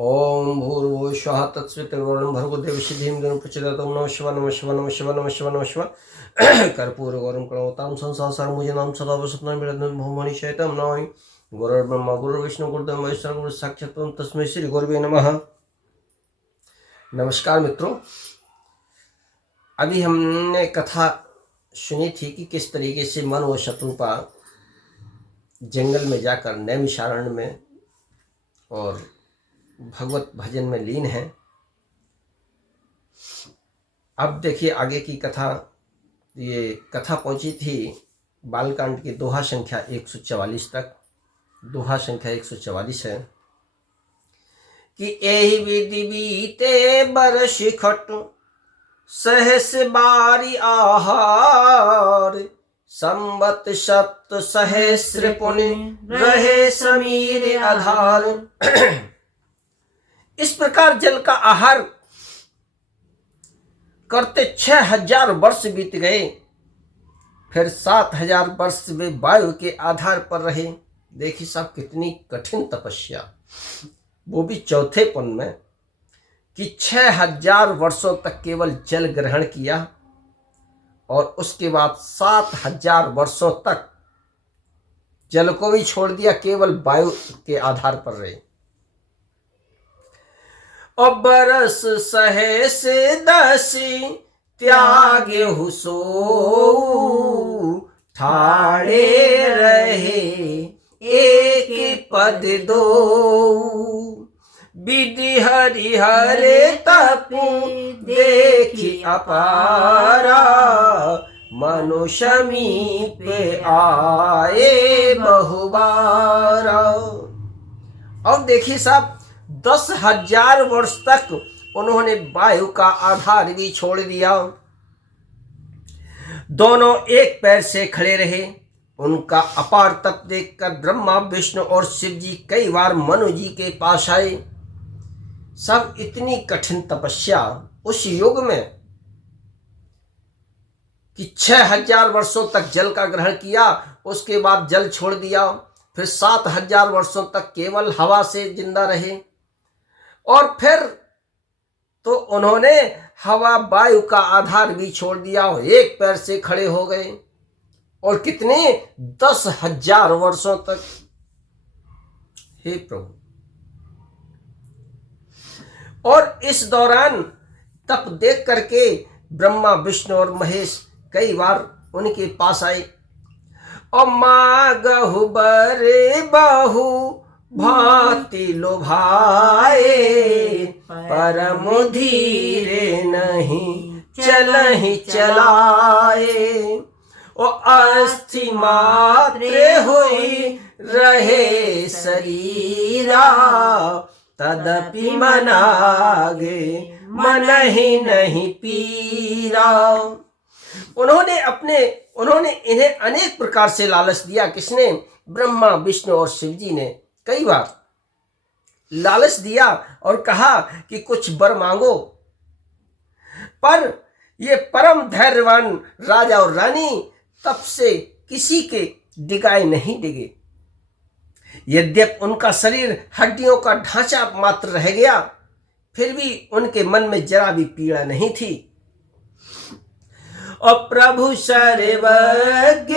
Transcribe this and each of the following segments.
ओम भूर्भुवः स्वः तत्सवितुर्वरेण्यं भर्गो देवस्य धीमहि प्रचोदयात्। ओम नमः शिवाय नमः शिवाय नमः शिवाय नमः शिवाय नमः शिवाय। कर्पूरगौरं प्रणवतां संसारसारमुजनां सदा वसतं विरदं भौमनिशयतं नमामि। गुरुर्ब्रह्मा गुरुर्विष्णु गुरुर्देवो महेश्वरः गुरुः साक्षात् परं तस्मै श्री गुरुवे नमः। नमस्कार मित्रों, अभी हमने कथा सुनी थी कि किस तरीके से मन व शत्रुपा जंगल में जाकर नैमिषारण्य में और भगवत भजन में लीन है। अब देखिए आगे की कथा। ये कथा पहुंची थी बालकांड की दोहा संख्या 144 तक। दोहा संख्या 144 है कि एहि विधि बीते बरस खट सहस बारी आहार संवत सप्त सहस्र पुनि रहे समीर आधार। इस प्रकार जल का आहार करते 6000 वर्ष बीत गए। फिर 7000 वर्ष वे वायु के आधार पर रहे। देखिए साहब कितनी कठिन तपस्या, वो भी चौथेपन में, कि 6000 वर्षों तक केवल जल ग्रहण किया और उसके बाद 7000 वर्षों तक जल को भी छोड़ दिया, केवल वायु के आधार पर रहे। और बरस सहे से दसी त्यागे हुसो ठाड़े रहे एक पद दो। विधि हरिहरे तपु देखी अपारा मनुष्य समीप आए बहुबारा। और देखिए साहब 10,000 वर्ष तक उन्होंने वायु का आधार भी छोड़ दिया। दोनों एक पैर से खड़े रहे। उनका अपार तप देखकर ब्रह्मा विष्णु और शिव जी कई बार मनु जी के पास आए। सब इतनी कठिन तपस्या उस युग में कि 6000 वर्षों तक जल का ग्रहण किया, उसके बाद जल छोड़ दिया। फिर 7000 वर्षों तक केवल हवा से जिंदा रहे और फिर तो उन्होंने हवा वायु का आधार भी छोड़ दिया और एक पैर से खड़े हो गए। और कितने 10,000 वर्षों तक। हे प्रभु, और इस दौरान तप देख करके ब्रह्मा विष्णु और महेश कई बार उनके पास आए। और मागहु बरे बहु भांति लोभाए परम धीरे नहीं चलहि चलाए। और अस्थि मात्र हुई रहे शरीरा तदपि मनागे मन ही नहीं पीरा। उन्होंने इन्हें अनेक प्रकार से लालच दिया। किसने? ब्रह्मा विष्णु और शिव जी ने कई बार लालच दिया और कहा कि कुछ वर मांगो। पर ये परम धैर्यवान राजा और रानी तब से किसी के डिगाए नहीं डिगे। यद्यपि उनका शरीर हड्डियों का ढांचा मात्र रह गया, फिर भी उनके मन में जरा भी पीड़ा नहीं थी। और प्रभु सर्वज्ञ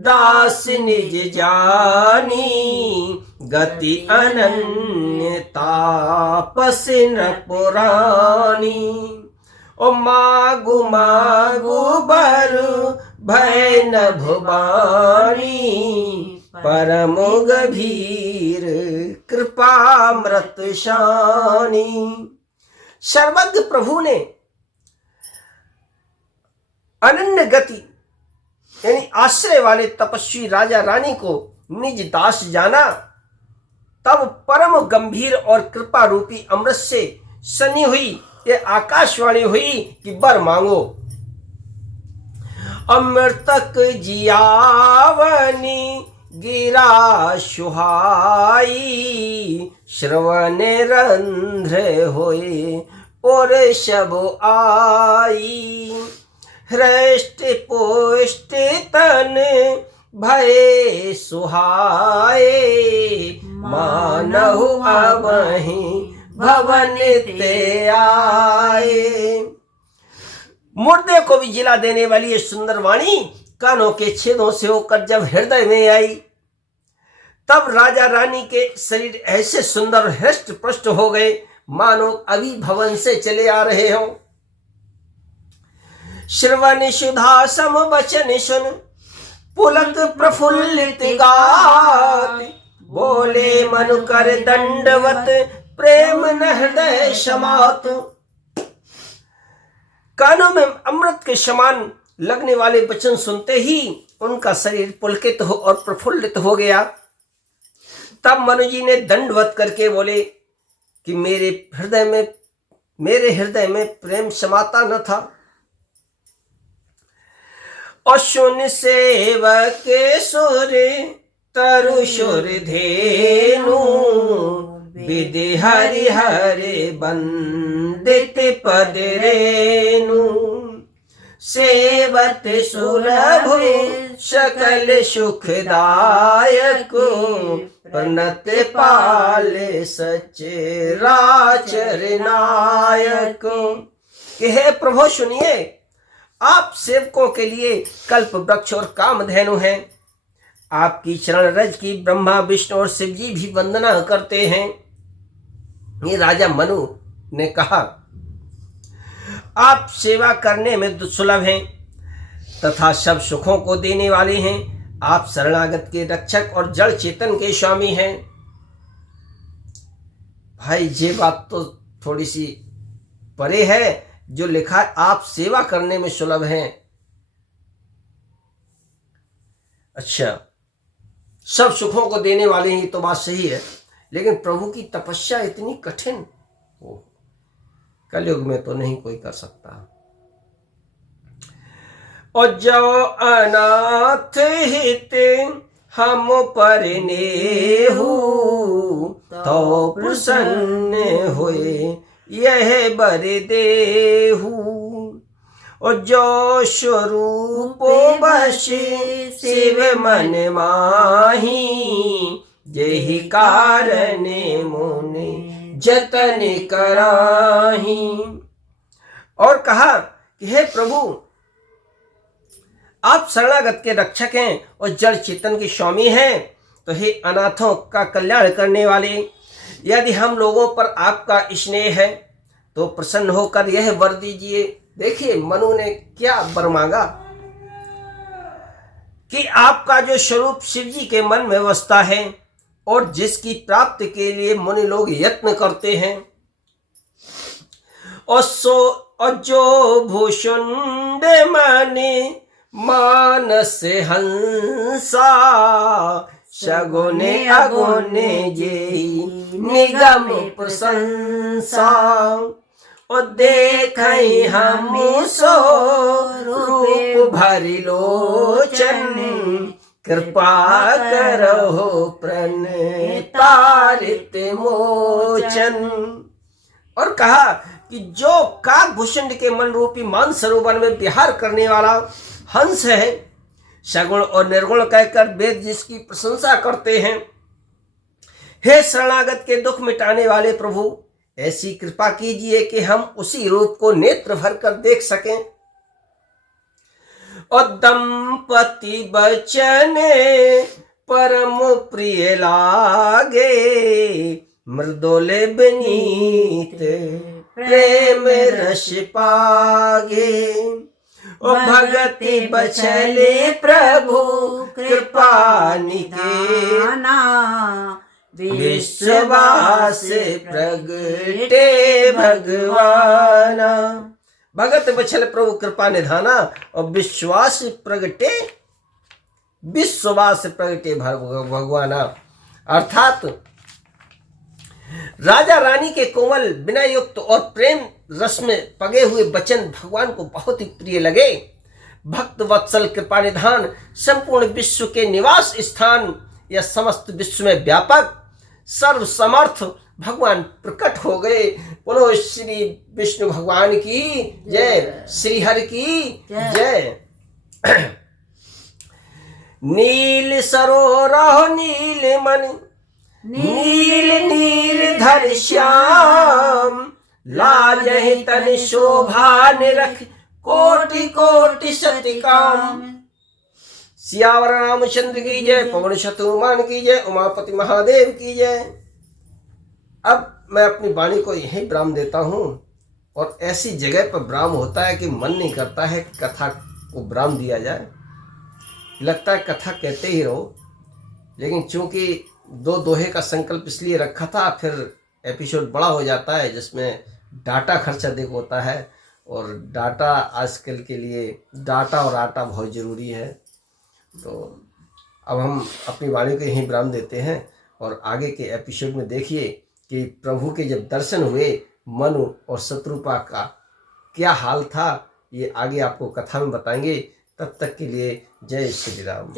दास निज जानी गति अनन्य तापस न पुरानी। ओ मागु मागु बरु भय न भुवानी परम गभीर कृपामृत शानी। सर्वज्ञ प्रभु ने अनन्य गति यानी आश्रय वाले तपस्वी राजा रानी को निज दास जाना। तब परम गंभीर और कृपा रूपी अमृत से सनी हुई ये आकाशवाणी हुई कि वर मांगो। अमृतक जियावनी गिरा सुहाई श्रवण रंध्र होए और सब आई। हृष्ट पुष्ट तन भय सुहाए मानहु अबहि भवन ते आए। मुर्दे को भी जिला देने वाली ये सुंदर वाणी कानों के छेदों से होकर जब हृदय में आई, तब राजा रानी के शरीर ऐसे सुंदर हृष्ट पुष्ट हो गए मानो अभी भवन से चले आ रहे हो। श्रवण सुधा सम वचन सुन पुलक प्रफुल्लित गात, बोले मनु कर दंडवत प्रेम न हृदय समात। कानों में अमृत के समान लगने वाले वचन सुनते ही उनका शरीर पुलकित हो और प्रफुल्लित हो गया। तब मनु जी ने दंडवत करके बोले कि मेरे हृदय में प्रेम समाता न था। और सुन सेवक सुर तरु सुर धेनु, विधि हरि हरि बंदित पद रेनु। सेवत सुलभ सकल सुखदायक, प्रणत पाले सचराचर नायक। कि हे प्रभु सुनिए, आप सेवकों के लिए कल्प वृक्ष और कामधेनु हैं। आपकी चरण रज की ब्रह्मा विष्णु और शिव जी भी वंदना करते हैं। ये राजा मनु ने कहा, आप सेवा करने में दुर्लभ हैं तथा सब सुखों को देने वाले हैं। आप शरणागत के रक्षक और जड़ चेतन के स्वामी हैं। भाई ये बात तो थोड़ी सी परे है, जो लिखा है आप सेवा करने में सुलभ हैं। अच्छा, सब सुखों को देने वाले हैं, तो बात सही है, लेकिन प्रभु की तपस्या इतनी कठिन कलयुग में तो नहीं कोई कर सकता। और जो अनाथ हित हम पर नेहु, तो प्रसन्न हुए यह बर देहु। और जो स्वरूप बस शिव मन माही, जेहि कारण मुनि जतन कराही। और कहा कि हे प्रभु, आप शरणागत के रक्षक हैं और जड़ चेतन के स्वामी हैं, तो हे अनाथों का कल्याण करने वाले, यदि हम लोगों पर आपका स्नेह है तो प्रसन्न होकर यह वर दीजिए। देखिए मनु ने क्या वर मांगा कि आपका जो स्वरूप शिव जी के मन में बसता है और जिसकी प्राप्ति के लिए मुनि लोग यत्न करते हैं, और जो भूषुंड मनि मानस हंसा, सगुने अगुने जेहि निगम प्रशंसा। और देखई हम सो रूप भरि लोचन, कृपा करो प्रणतारित मोचन। और कहा कि जो काकभूषण के मन रूपी मान सरोवर में विहार करने वाला हंस है, सगुण और निर्गुण कहकर वेद जिसकी प्रशंसा करते हैं, हे शरणागत के दुख मिटाने वाले प्रभु, ऐसी कृपा कीजिए कि हम उसी रूप को नेत्र भर कर देख सकें। और दंपति बचन परम प्रिय लागे, मृदुले विनीत प्रेम रस पागे। ओ भगति बछले प्रभु कृपा निधाना, विश्वास प्रगटे भगवाना। भगत बछल प्रभु कृपा निधाना और विश्वास प्रगटे भगवाना। अर्थात राजा रानी के कोमल विनय युक्त और प्रेम रस में पगे हुए वचन भगवान को बहुत ही प्रिय लगे। भक्त वत्सल कृपा निधान संपूर्ण विश्व के निवास स्थान या समस्त विश्व में व्यापक सर्व समर्थ भगवान प्रकट हो गए। बोलो श्री विष्णु भगवान की जय, श्री हरि की जय। नील सरोरह नील मन नील नीरधर श्याम, लाजहि तन शोभा निरख, कोटि कोटि सतिकाम। सियावर रामचंद्र की जय, पवन शत्रुमान की जय, उमापति महादेव की जय। अब मैं अपनी वाणी को यहीं विराम देता हूँ, और ऐसी जगह पर विराम होता है कि मन नहीं करता है कि कथा को विराम दिया जाए, लगता है कथा कहते ही रहो। लेकिन चूंकि दो दोहे का संकल्प इसलिए रखा था, फिर एपिसोड बड़ा हो जाता है जिसमें डाटा खर्चा अधिक होता है, और डाटा आजकल के लिए डाटा और आटा बहुत ज़रूरी है। तो अब हम अपनी वाणी को यहीं विराम देते हैं, और आगे के एपिसोड में देखिए कि प्रभु के जब दर्शन हुए मनु और शत्रुपा का क्या हाल था, ये आगे आपको कथा में बताएंगे। तब तक के लिए जय श्री राम।